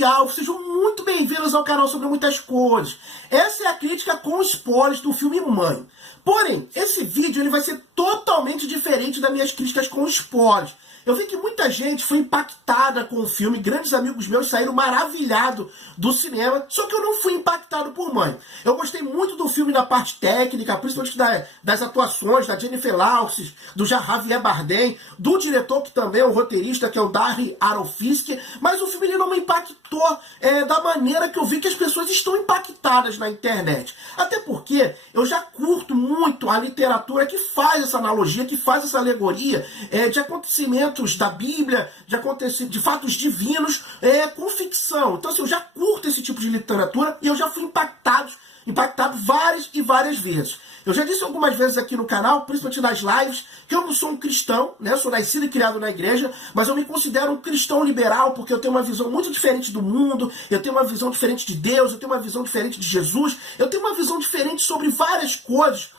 Henrique Alves, sejam muito bem-vindos ao canal Sobre Muitas Coisas. Essa é a crítica com spoilers do filme Mãe. Porém, esse vídeo ele vai ser totalmente diferente das minhas críticas com spoilers. Eu vi que muita gente foi impactada com o filme, grandes amigos meus saíram maravilhados do cinema, só que eu não fui impactado por Mãe. Eu gostei muito do filme na parte técnica, principalmente das atuações da Jennifer Lawrence, do Javier Bardem, do diretor que também é o roteirista, que é o Darren Aronofsky, mas o filme ele não me impactou da maneira que eu vi que as pessoas estão impactadas na internet. Até porque eu já curto muito a literatura que faz essa analogia, que faz essa alegoria de acontecimentos da Bíblia, de fatos divinos com ficção. Então, assim, eu já curto esse tipo de literatura e eu já fui impactado várias e várias vezes. Eu já disse algumas vezes aqui no canal, principalmente nas lives, que eu não sou um cristão, né? Eu sou nascido e criado na igreja, mas eu me considero um cristão liberal porque eu tenho uma visão muito diferente do mundo, eu tenho uma visão diferente de Deus, eu tenho uma visão diferente de Jesus, eu tenho uma visão diferente sobre várias coisas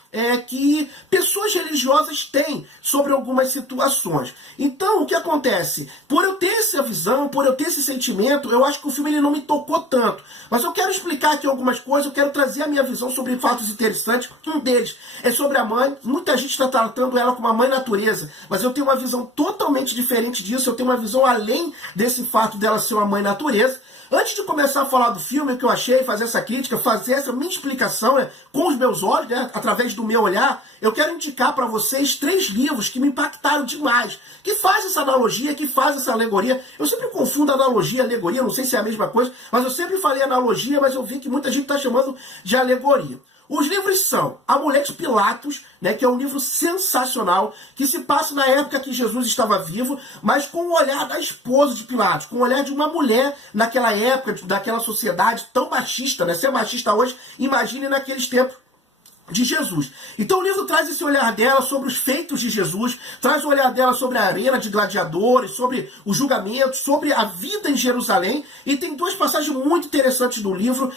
que pessoas religiosas têm sobre algumas situações. Então, o que acontece? Por eu ter essa visão, por eu ter esse sentimento, eu acho que o filme ele não me tocou tanto. Mas eu quero explicar aqui algumas coisas, eu quero trazer a minha visão sobre fatos interessantes. Um deles é sobre a mãe. Muita gente está tratando ela como uma mãe natureza, mas eu tenho uma visão totalmente diferente disso, eu tenho uma visão além desse fato dela ser uma mãe natureza. Antes de começar a falar do filme, o que eu achei, fazer essa crítica, fazer essa minha explicação com os meus olhos, através do meu olhar, eu quero indicar para vocês 3 livros que me impactaram demais, que fazem essa analogia, que fazem essa alegoria. Eu sempre confundo analogia e alegoria, não sei se é a mesma coisa, mas eu sempre falei analogia, mas eu vi que muita gente está chamando de alegoria. Os livros são A Mulher de Pilatos, né, que é um livro sensacional, que se passa na época que Jesus estava vivo, mas com o olhar da esposa de Pilatos, com o olhar de uma mulher naquela época, daquela sociedade tão machista, né? Ser machista hoje, imagine naqueles tempos de Jesus. Então o livro traz esse olhar dela sobre os feitos de Jesus, traz o olhar dela sobre a arena de gladiadores, sobre o julgamento, sobre a vida em Jerusalém, e tem 2 passagens muito interessantes do livro.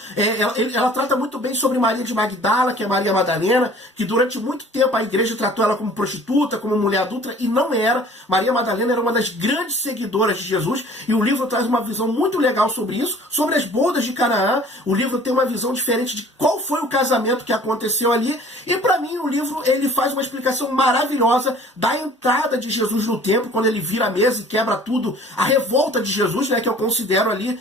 Ela trata muito bem sobre Maria de Magdala, que é Maria Madalena, que durante muito tempo a igreja tratou ela como prostituta, como mulher adulta, e não era. Maria Madalena era uma das grandes seguidoras de Jesus, e o livro traz uma visão muito legal sobre isso, sobre as bodas de Canaã. O livro tem uma visão diferente de qual foi o casamento que aconteceu ali. E para mim o livro ele faz uma explicação maravilhosa da entrada de Jesus no templo, quando ele vira a mesa e quebra tudo, a revolta de Jesus, né, que eu considero ali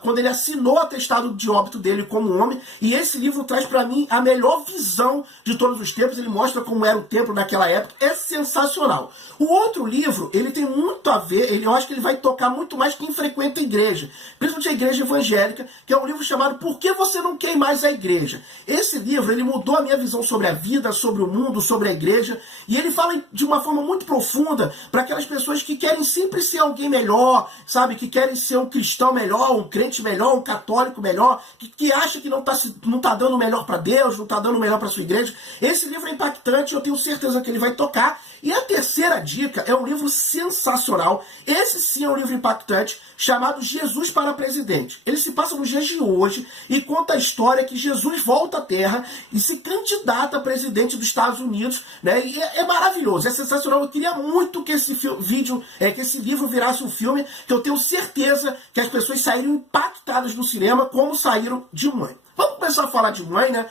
quando ele assinou o atestado de óbito dele como homem. E esse livro traz para mim a melhor visão de todos os tempos, ele mostra como era o templo naquela época, é sensacional. O outro livro, ele tem muito a ver, eu acho que ele vai tocar muito mais quem frequenta a igreja, principalmente a igreja evangélica, que é um livro chamado Por que Você Não Quer Mais a Igreja? Esse livro, ele mudou a minha visão sobre a vida, sobre o mundo, sobre a igreja, e ele fala de uma forma muito profunda para aquelas pessoas que querem sempre ser alguém melhor, sabe, que querem ser um cristão melhor, um crente melhor, um católico melhor, que acha que não tá dando o melhor para Deus, não tá dando o melhor para sua igreja. Esse livro é impactante, eu tenho certeza que ele vai tocar. E a terceira dica é um livro sensacional, esse sim é um livro impactante, chamado Jesus para Presidente. Ele se passa nos dias de hoje e conta a história que Jesus volta à Terra e se candidata a presidente dos Estados Unidos, né? E é maravilhoso, é sensacional. Eu queria muito que esse que esse livro virasse um filme, que eu tenho certeza que as pessoas saíram impactadas no cinema como saíram de Mãe. Vamos começar a falar de Mãe, né?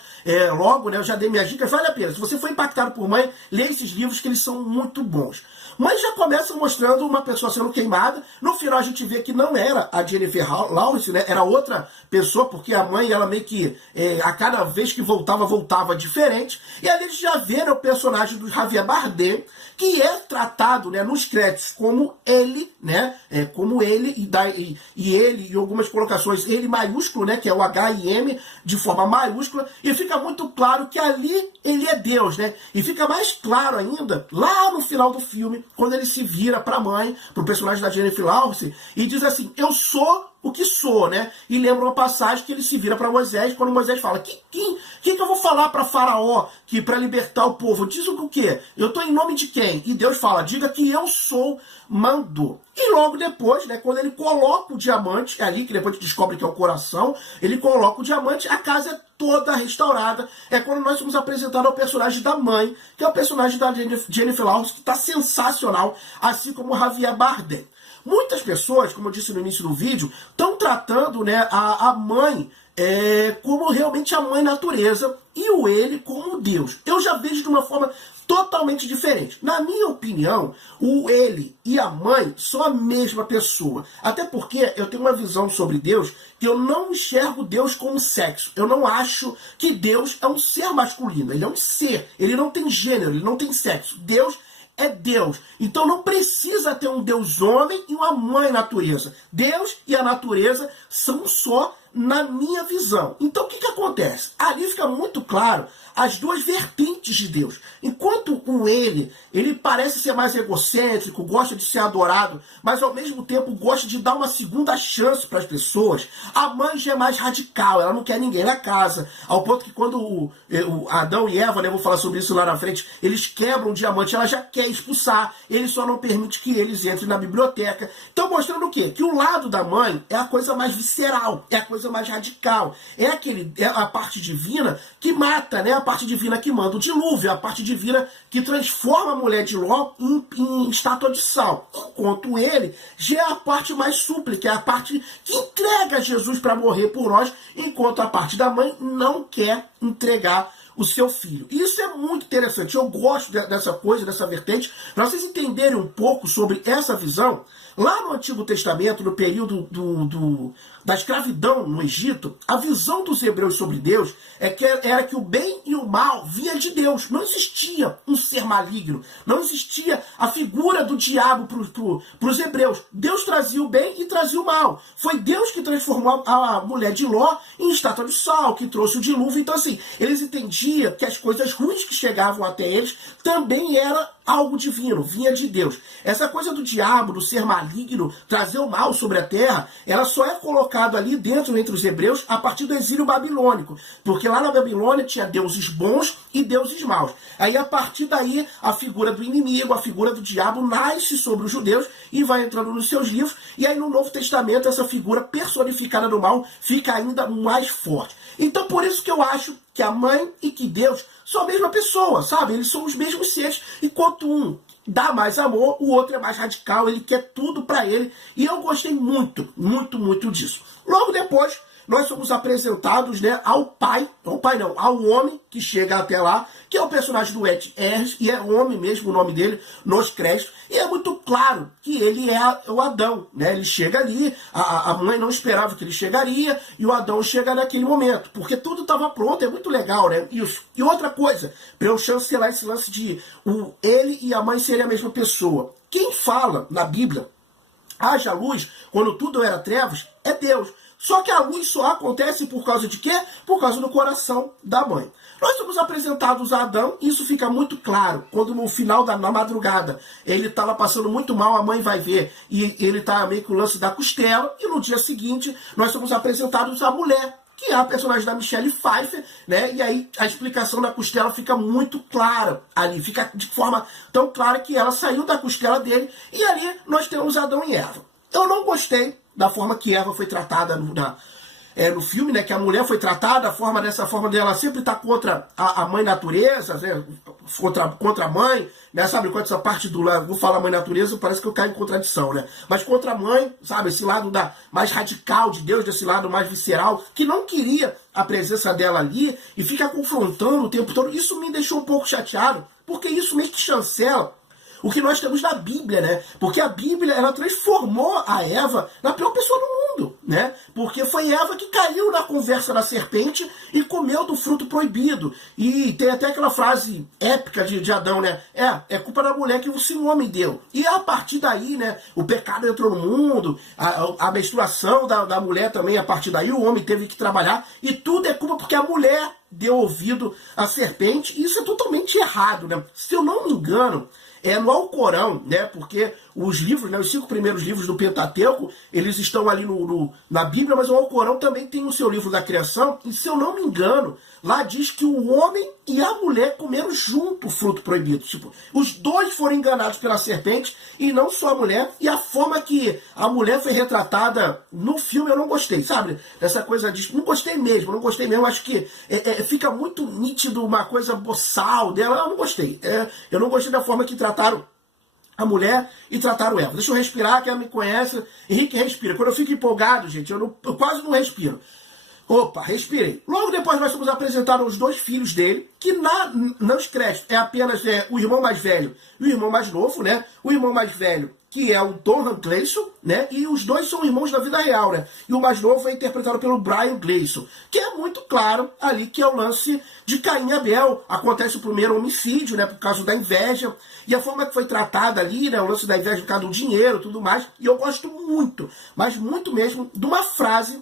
Logo, né? Eu já dei minhas dicas, vale a pena. Se você foi impactado por Mãe, leia esses livros que eles são muito bons. Mas já começa mostrando uma pessoa sendo queimada. No final a gente vê que não era a Jennifer Lawrence, né? Era outra pessoa, porque a mãe, ela meio que, a cada vez que voltava diferente. E ali a gente já vê, né, o personagem do Javier Bardem, que é tratado, né, nos créditos como ele, né? Como ele, e ele, e algumas colocações, ele maiúsculo, né? Que é o H-I-M, de forma maiúscula. E fica muito claro que ali ele é Deus, né? E fica mais claro ainda, lá no final do filme, quando ele se vira para a mãe, para o personagem da Jennifer Lawrence, e diz assim, eu sou o que sou, né? E lembra uma passagem que ele se vira para Moisés, quando Moisés fala, quem que eu vou falar para Faraó que para libertar o povo? Diz o quê? Eu estou em nome de quem? E Deus fala, diga que eu sou, mandou. E logo depois, né, quando ele coloca o diamante, ali que depois descobre que é o coração, ele coloca o diamante, a casa é toda restaurada. É quando nós somos apresentados ao personagem da mãe, que é o personagem da Jennifer Lawrence, que está sensacional, assim como o Javier Bardem. Muitas pessoas, como eu disse no início do vídeo, estão tratando, né, a mãe como realmente a mãe natureza e o ele como Deus. Eu já vejo de uma forma totalmente diferente. Na minha opinião, o ele e a mãe são a mesma pessoa. Até porque eu tenho uma visão sobre Deus que eu não enxergo Deus como sexo. Eu não acho que Deus é um ser masculino. Ele é um ser. Ele não tem gênero, ele não tem sexo. Deus é Deus. Então não precisa ter um Deus homem e uma mãe natureza. Deus e a natureza são só na minha visão. Então o que acontece? Ali fica muito claro as duas vertentes de Deus. Enquanto ele parece ser mais egocêntrico, gosta de ser adorado, mas ao mesmo tempo gosta de dar uma segunda chance para as pessoas, a mãe já é mais radical, ela não quer ninguém na casa, ao ponto que quando o Adão e Eva, né, eu vou falar sobre isso lá na frente, eles quebram o diamante, ela já quer expulsar, ele só não permite que eles entrem na biblioteca. Então mostrando o quê? Que o lado da mãe é a coisa mais visceral, é a coisa mais radical, é a parte divina que mata, né? A parte divina que manda o dilúvio, a parte divina que transforma a mulher de Ló em estátua de sal. Enquanto ele já é a parte mais súplica, é a parte que entrega Jesus para morrer por nós, enquanto a parte da mãe não quer entregar o seu filho. E isso é muito interessante. Eu gosto dessa coisa, dessa vertente. Para vocês entenderem um pouco sobre essa visão, lá no Antigo Testamento, no período da escravidão no Egito, a visão dos hebreus sobre Deus era que o bem e o mal vinha de Deus. Não existia um ser maligno. Não existia a figura do diabo para os hebreus. Deus trazia o bem e trazia o mal. Foi Deus que transformou a mulher de Ló em estátua de sal, que trouxe o dilúvio. Então, assim, eles entendiam que as coisas ruins que chegavam até eles também era algo divino, vinha de Deus. Essa coisa do diabo, do ser maligno, trazer o mal sobre a terra, ela só é colocada ali dentro entre os hebreus a partir do exílio babilônico. Porque lá na Babilônia tinha deuses bons e deuses maus. Aí a partir daí a figura do inimigo, a figura do diabo nasce sobre os judeus e vai entrando nos seus livros. E aí no Novo Testamento essa figura personificada do mal fica ainda mais forte. Então por isso que eu acho que a mãe e que Deus são a mesma pessoa, sabe? Eles são os mesmos seres, enquanto um dá mais amor, o outro é mais radical, ele quer tudo pra ele. E eu gostei muito, muito, muito disso. Logo depois, nós somos apresentados, né, ao homem que chega até lá, que é o personagem do Ed Harris, e é homem mesmo o nome dele, nos créditos, e é muito claro que ele é o Adão, né? Ele chega ali, a mãe não esperava que ele chegaria, e o Adão chega naquele momento, porque tudo estava pronto, é muito legal, né? Isso. E outra coisa, para eu chancelar esse lance de ele e a mãe serem a mesma pessoa. Quem fala na Bíblia, haja luz, quando tudo era trevas, é Deus. Só que a luz só acontece por causa de quê? Por causa do coração da mãe. Nós somos apresentados a Adão, e isso fica muito claro, quando no final da madrugada ele estava passando muito mal, a mãe vai ver, e ele está meio que o lance da costela, e no dia seguinte nós somos apresentados à mulher, que é a personagem da Michelle Pfeiffer, né? E aí a explicação da costela fica muito clara ali, fica de forma tão clara que ela saiu da costela dele, e ali nós temos Adão e Eva. Eu não gostei da forma que Eva foi tratada no filme, né, que a mulher foi tratada, dessa forma dela sempre estar contra a mãe natureza, né, contra a mãe, né, sabe, com essa parte vou falar mãe natureza, parece que eu caio em contradição, né, mas contra a mãe, sabe, esse lado mais radical de Deus, desse lado mais visceral, que não queria a presença dela ali, e fica confrontando o tempo todo. Isso me deixou um pouco chateado, porque isso meio que chancela o que nós temos na Bíblia, né? Porque a Bíblia, ela transformou a Eva na pior pessoa do mundo, né? Porque foi Eva que caiu na conversa da serpente e comeu do fruto proibido. E tem até aquela frase épica de Adão, né? É culpa da mulher que o homem deu. E a partir daí, né? O pecado entrou no mundo, a menstruação da mulher também, a partir daí o homem teve que trabalhar. E tudo é culpa porque a mulher deu ouvido à serpente. E isso é totalmente errado, né? Se eu não me engano, no Alcorão, né? Porque os livros, né, os 5 primeiros livros do Pentateuco, eles estão ali na Bíblia, mas o Alcorão também tem o seu livro da criação, e se eu não me engano, lá diz que o homem e a mulher comeram junto o fruto proibido. Tipo, os dois foram enganados pela serpente, e não só a mulher, e a forma que a mulher foi retratada no filme eu não gostei, sabe? Essa coisa disso, não gostei mesmo, acho que fica muito nítido uma coisa boçal dela, eu não gostei. Eu não gostei da forma que trataram a mulher e trataram ela. Deixa eu respirar, quem me conhece, Henrique respira. Quando eu fico empolgado, gente, eu quase não respiro. Opa, respirei. Logo depois nós fomos apresentar os dois filhos dele, que nos créditos é apenas o irmão mais velho e o irmão mais novo, né? O irmão mais velho, que é o Donald Gleeson, né? E os dois são irmãos da vida real, né? E o mais novo é interpretado pelo Brian Gleeson, que é muito claro ali que é o lance de Caim e Abel. Acontece o primeiro homicídio, né? Por causa da inveja. E a forma que foi tratada ali, né? O lance da inveja por causa do dinheiro e tudo mais. E eu gosto muito, mas muito mesmo, de uma frase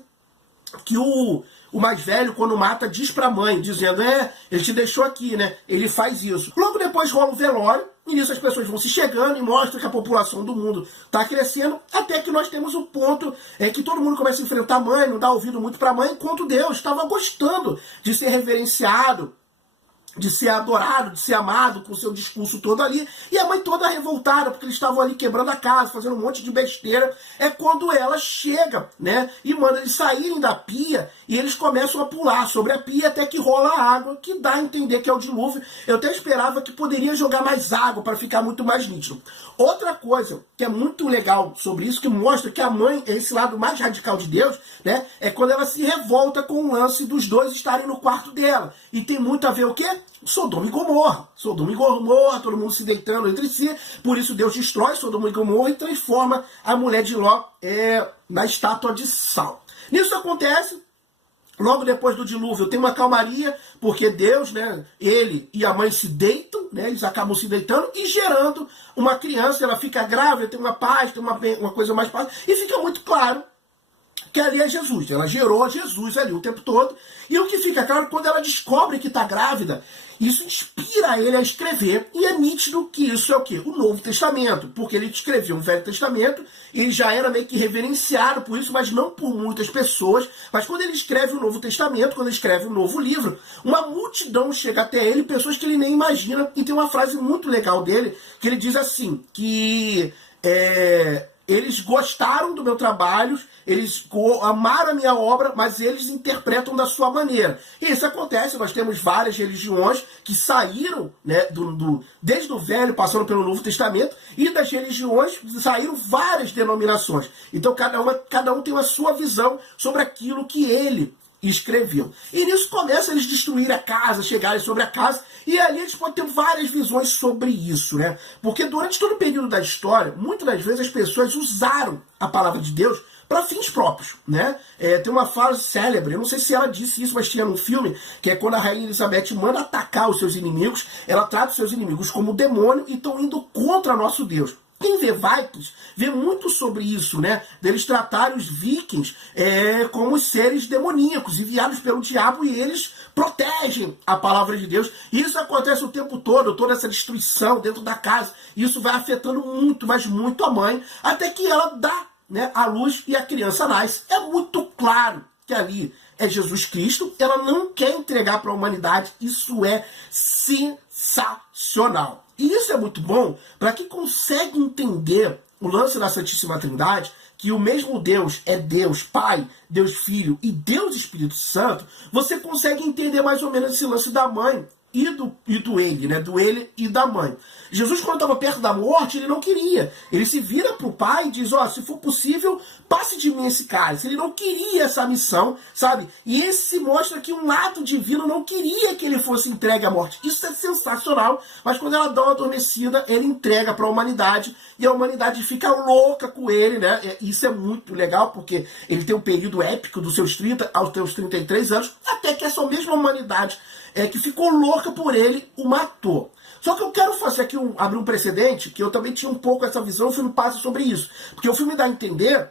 que o mais velho, quando mata, diz pra mãe, dizendo, ele te deixou aqui, né? Ele faz isso. Logo depois rola o velório, e nisso as pessoas vão se chegando e mostram que a população do mundo está crescendo, até que nós temos o ponto que todo mundo começa a enfrentar a mãe, não dá ouvido muito pra mãe, enquanto Deus estava gostando de ser reverenciado, de ser adorado, de ser amado, com o seu discurso todo ali, e a mãe toda revoltada, porque eles estavam ali quebrando a casa, fazendo um monte de besteira, é quando ela chega, né, e manda eles saírem da pia, e eles começam a pular sobre a pia, até que rola a água, que dá a entender que é o dilúvio. Eu até esperava que poderia jogar mais água, para ficar muito mais nítido. Outra coisa que é muito legal sobre isso, que mostra que a mãe é esse lado mais radical de Deus, né, é quando ela se revolta com o lance dos dois estarem no quarto dela, e tem muito a ver o quê? Sodoma e Gomorra. Sodoma e Gomorra, todo mundo se deitando entre si. Por isso Deus destrói Sodoma e Gomorra e transforma a mulher de Ló na estátua de sal. Nisso acontece, logo depois do dilúvio, tem uma calmaria, porque Deus, né, ele e a mãe se deitam, né, eles acabam se deitando e gerando uma criança. Ela fica grávida, tem uma paz, tem uma coisa mais paz, e fica muito claro que ali é Jesus. Ela gerou Jesus ali o tempo todo. E o que fica claro, quando ela descobre que está grávida, isso inspira ele a escrever, e é nítido que isso é o quê? O Novo Testamento, porque ele escreveu o Velho Testamento, e ele já era meio que reverenciado por isso, mas não por muitas pessoas. Mas quando ele escreve o Novo Testamento, quando ele escreve um novo livro, uma multidão chega até ele, pessoas que ele nem imagina. E tem uma frase muito legal dele, que ele diz assim, que eles gostaram do meu trabalho, eles amaram a minha obra, mas eles interpretam da sua maneira. E isso acontece, nós temos várias religiões que saíram, né, desde o Velho, passando pelo Novo Testamento, e das religiões saíram várias denominações. Então cada um tem a sua visão sobre aquilo que ele escreveu. E nisso começa eles destruir a casa, chegarem sobre a casa, e ali eles podem ter várias visões sobre isso, né? Porque durante todo o período da história, muitas das vezes as pessoas usaram a palavra de Deus para fins próprios, né? Tem uma frase célebre, eu não sei se ela disse isso, mas tinha no filme, que é quando a rainha Elizabeth manda atacar os seus inimigos, ela trata os seus inimigos como demônio e estão indo contra nosso Deus. Quem vê Vikings vê muito sobre isso, né? Deles tratarem os vikings como seres demoníacos, enviados pelo diabo, e eles protegem a palavra de Deus. E isso acontece o tempo todo, toda essa destruição dentro da casa. Isso vai afetando muito, mas muito a mãe, até que ela dá, né, a luz e a criança nasce. É muito claro que ali é Jesus Cristo. Ela não quer entregar para a humanidade. Isso é sensacional. E isso é muito bom para quem consegue entender o lance da Santíssima Trindade, que o mesmo Deus é Deus Pai, Deus Filho e Deus Espírito Santo. Você consegue entender mais ou menos esse lance da mãe e do ele, né? Do ele e da mãe. Jesus, quando estava perto da morte, ele não queria. Ele se vira para o pai e diz, se for possível, passe de mim esse cálice. Ele não queria essa missão, sabe? E esse mostra que um ato divino não queria que ele fosse entregue à morte. Isso é sensacional, mas quando ela dá uma adormecida, ele entrega para a humanidade, e a humanidade fica louca com ele, né? Isso é muito legal, porque ele tem um período épico dos seus 30 aos seus 33 anos, até que essa mesma humanidade que ficou louca por ele, o matou. Só que eu quero fazer aqui, abrir um precedente, que eu também tinha um pouco essa visão, o filme passa sobre isso. Porque o filme dá a entender,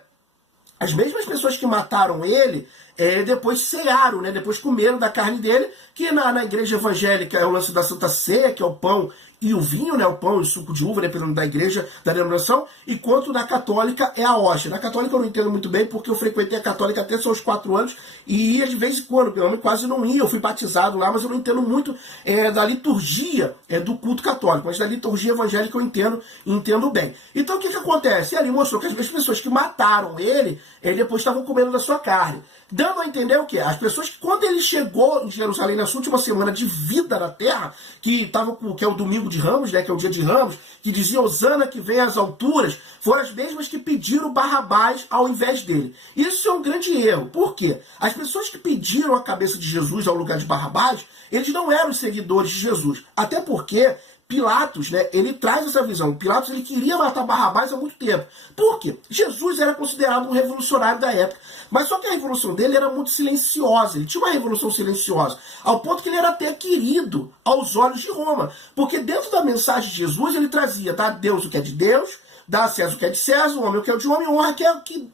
as mesmas pessoas que mataram ele, depois cearam, né? Depois comeram da carne dele, que na igreja evangélica é o lance da Santa Ceia, que é o pão e o vinho, né? O pão e o suco de uva, dependendo da igreja, da denominação, enquanto na católica é a hóstia. Na católica eu não entendo muito bem, porque eu frequentei a católica até seus 4 anos, e ia de vez em quando, meu nome quase não ia, eu fui batizado lá, mas eu não entendo muito da liturgia do culto católico, mas da liturgia evangélica eu entendo bem. Então o que acontece? E ali mostrou que as mesmas pessoas que mataram ele, depois estavam comendo da sua carne. Dando dando a entender o quê? As pessoas que, quando ele chegou em Jerusalém na sua última semana de vida na terra, que é o domingo de Ramos, né, que é o dia de Ramos, que dizia Hosana que vem às alturas, foram as mesmas que pediram Barrabás ao invés dele. Isso é um grande erro. Por quê? As pessoas que pediram a cabeça de Jesus ao lugar de Barrabás, eles não eram os seguidores de Jesus. Até porque Pilatos, né, ele traz essa visão. Pilatos, ele queria matar Barrabás há muito tempo. Por quê? Jesus era considerado um revolucionário da época. Mas só que a revolução dele era muito silenciosa. Ele tinha uma revolução silenciosa, ao ponto que ele era até querido aos olhos de Roma. Porque dentro da mensagem de Jesus, ele trazia: dá a Deus o que é de Deus, dá a César o que é de César, o homem o que é de homem, honra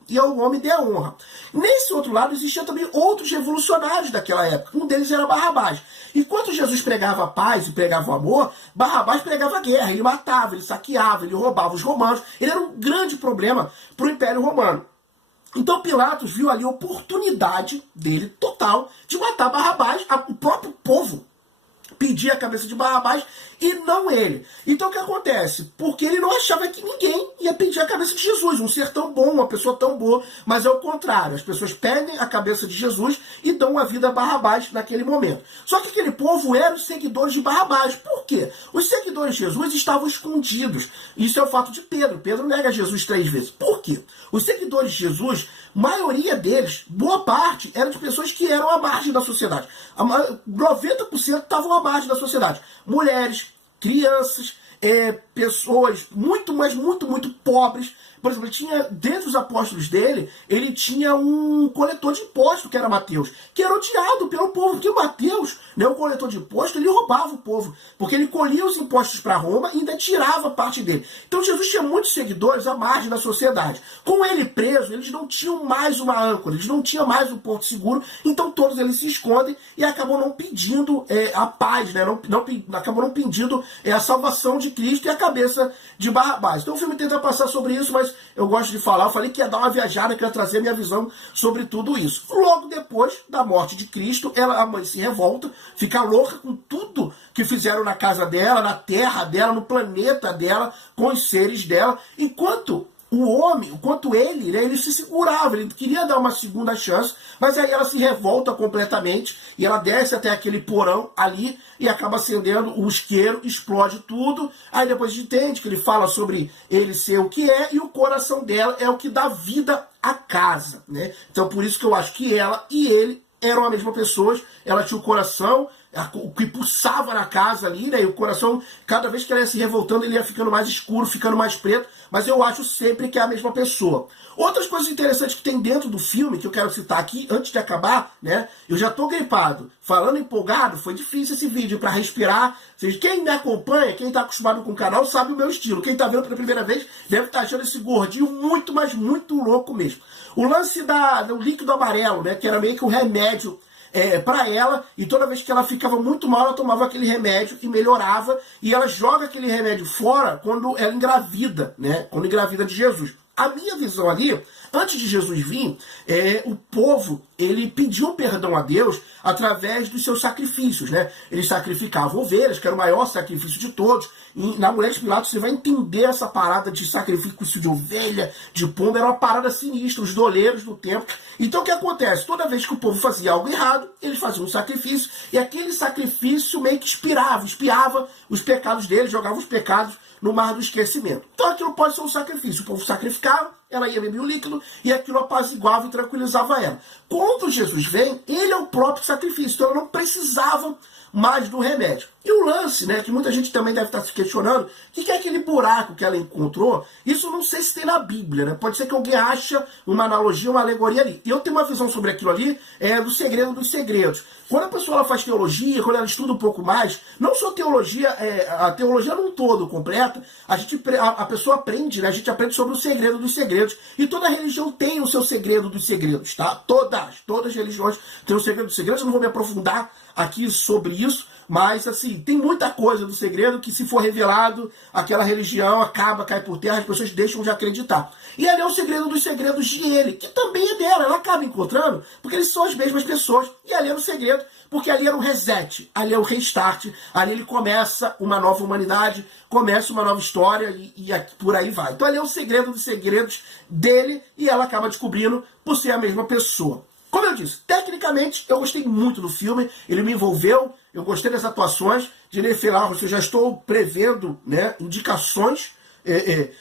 e ao homem dê a honra. Nesse outro lado, existiam também outros revolucionários daquela época. Um deles era Barrabás. Enquanto Jesus pregava a paz e pregava o amor, Barrabás pregava a guerra. Ele matava, ele saqueava, ele roubava os romanos. Ele era um grande problema para o Império Romano. Então Pilatos viu ali a oportunidade dele total de matar Barrabás. O próprio povo pedia a cabeça de Barrabás e não ele. Então o que acontece? Porque ele não achava que ninguém ia pedir a cabeça de Jesus, um ser tão bom, uma pessoa tão boa, mas é o contrário. As pessoas pedem a cabeça de Jesus e dão a vida a Barrabás naquele momento. Só que aquele povo eram os seguidores de Barrabás. Por quê? Os seguidores de Jesus estavam escondidos. Isso é o fato de Pedro. Pedro nega Jesus 3 vezes. Por quê? Os seguidores de Jesus, maioria deles, boa parte, eram de pessoas que eram à margem da sociedade. 90% estavam à margem da sociedade. Mulheres, crianças, pessoas muito, mas muito, muito pobres. Por exemplo, ele tinha, dentre os apóstolos dele, ele tinha um coletor de imposto, que era Mateus, que era odiado pelo povo, porque Mateus, né, o coletor de imposto, ele roubava o povo, porque ele colhia os impostos para Roma e ainda tirava parte dele. Então Jesus tinha muitos seguidores à margem da sociedade. Com ele preso, eles não tinham mais uma âncora, eles não tinham mais um porto seguro, então todos eles se escondem e acabam não pedindo a paz, né, acabam não pedindo a salvação de Cristo e a cabeça de Barrabás. Então o filme tenta passar sobre isso, mas eu gosto de falar, eu falei que ia dar uma viajada, que ia trazer a minha visão sobre tudo isso. Logo depois da morte de Cristo, a mãe se revolta, fica louca com tudo que fizeram na casa dela, na terra dela, no planeta dela, com os seres dela, enquanto ele, né, ele se segurava, ele queria dar uma segunda chance, mas aí ela se revolta completamente e ela desce até aquele porão ali e acaba acendendo o isqueiro, explode tudo. Aí depois a gente entende que ele fala sobre ele ser o que é e o coração dela é o que dá vida à casa, né? Então por isso que eu acho que ela e ele eram a mesma pessoa. Ela tinha o coração o que pulsava na casa ali, né? E o coração, cada vez que ela ia se revoltando, ele ia ficando mais escuro, ficando mais preto. Mas eu acho sempre que é a mesma pessoa. Outras coisas interessantes que tem dentro do filme, que eu quero citar aqui, antes de acabar, né? Eu já tô gripado. Falando empolgado, foi difícil esse vídeo para respirar. Quem me acompanha, quem tá acostumado com o canal, sabe o meu estilo. Quem tá vendo pela primeira vez, deve estar achando esse gordinho muito, mas muito louco mesmo. O lance do líquido amarelo, né? Que era meio que um remédio para ela, e toda vez que ela ficava muito mal, ela tomava aquele remédio que melhorava, e ela joga aquele remédio fora quando ela engravida, né? Quando engravida de Jesus. A minha visão ali, antes de Jesus vir, o povo, ele pediu perdão a Deus através dos seus sacrifícios, né? Eles sacrificavam ovelhas, que era o maior sacrifício de todos. E na Mulher de Pilatos você vai entender essa parada de sacrifício de ovelha, de pombo, era uma parada sinistra, os doleiros do templo. Então o que acontece? Toda vez que o povo fazia algo errado, eles faziam um sacrifício, e aquele sacrifício meio que espiava os pecados deles, jogava os pecados no mar do esquecimento. Então aquilo pode ser um sacrifício. O povo sacrificava, ela ia beber o líquido, e aquilo apaziguava e tranquilizava ela. Quando Jesus vem, ele é o próprio sacrifício, então ela não precisava mais do remédio. E o lance, né, que muita gente também deve estar se questionando, o que é aquele buraco que ela encontrou? Isso não sei se tem na Bíblia, né? Pode ser que alguém ache uma analogia, uma alegoria ali. E eu tenho uma visão sobre aquilo ali, do segredo dos segredos. Quando a pessoa ela faz teologia, quando ela estuda um pouco mais, não só teologia, a teologia num todo completa, a pessoa aprende, né? A gente aprende sobre o segredo dos segredos. E toda religião tem o seu segredo dos segredos, tá? Todas as religiões têm o segredo dos segredos. Eu não vou me aprofundar aqui sobre isso, mas assim, tem muita coisa do segredo que, se for revelado, aquela religião cai por terra, as pessoas deixam de acreditar. E ali é o segredo dos segredos de ele, que também é dela, ela acaba encontrando, porque eles são as mesmas pessoas, e ali é o segredo, porque ali era o reset, ali é o restart, ali ele começa uma nova humanidade, começa uma nova história, e por aí vai. Então ali é o segredo dos segredos dele, e ela acaba descobrindo por ser a mesma pessoa. Como eu disse, tecnicamente eu gostei muito do filme, ele me envolveu, eu gostei das atuações. Jennifer Lawrence, eu já estou prevendo, né, indicações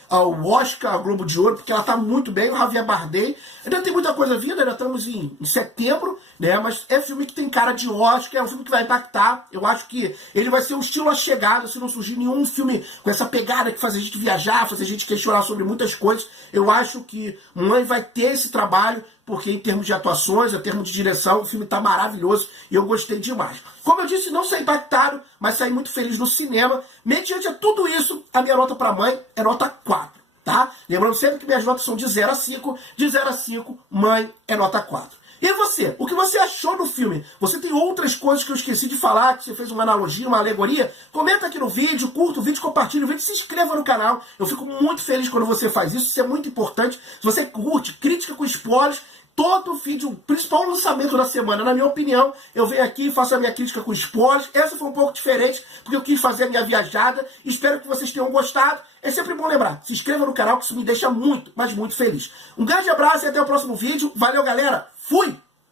ao Oscar, ao Globo de Ouro, porque ela está muito bem. O Javier Bardem, ainda tem muita coisa vindo, ainda estamos em setembro, né, mas é filme que tem cara de Oscar, é um filme que vai impactar. Eu acho que ele vai ser um estilo A Chegada, se não surgir nenhum filme com essa pegada que faz a gente viajar, faz a gente questionar sobre muitas coisas. Eu acho que Mãe vai ter esse trabalho, porque em termos de atuações, em termos de direção, o filme está maravilhoso e eu gostei demais. Como eu disse, não saí impactado, mas saí muito feliz no cinema. Mediante a tudo isso, a minha nota para Mãe é nota 4, tá? Lembrando sempre que minhas notas são de 0 a 5, de 0 a 5, Mãe é nota 4. E você? O que você achou do filme? Você tem outras coisas que eu esqueci de falar, que você fez uma analogia, uma alegoria? Comenta aqui no vídeo, curta o vídeo, compartilha o vídeo, se inscreva no canal. Eu fico muito feliz quando você faz isso é muito importante. Se você curte, crítica com spoilers, todo vídeo, o principal lançamento da semana, na minha opinião, eu venho aqui e faço a minha crítica com spoilers. Essa foi um pouco diferente, porque eu quis fazer a minha viajada. Espero que vocês tenham gostado. É sempre bom lembrar, se inscreva no canal, que isso me deixa muito, mas muito feliz. Um grande abraço e até o próximo vídeo. Valeu, galera. Fui!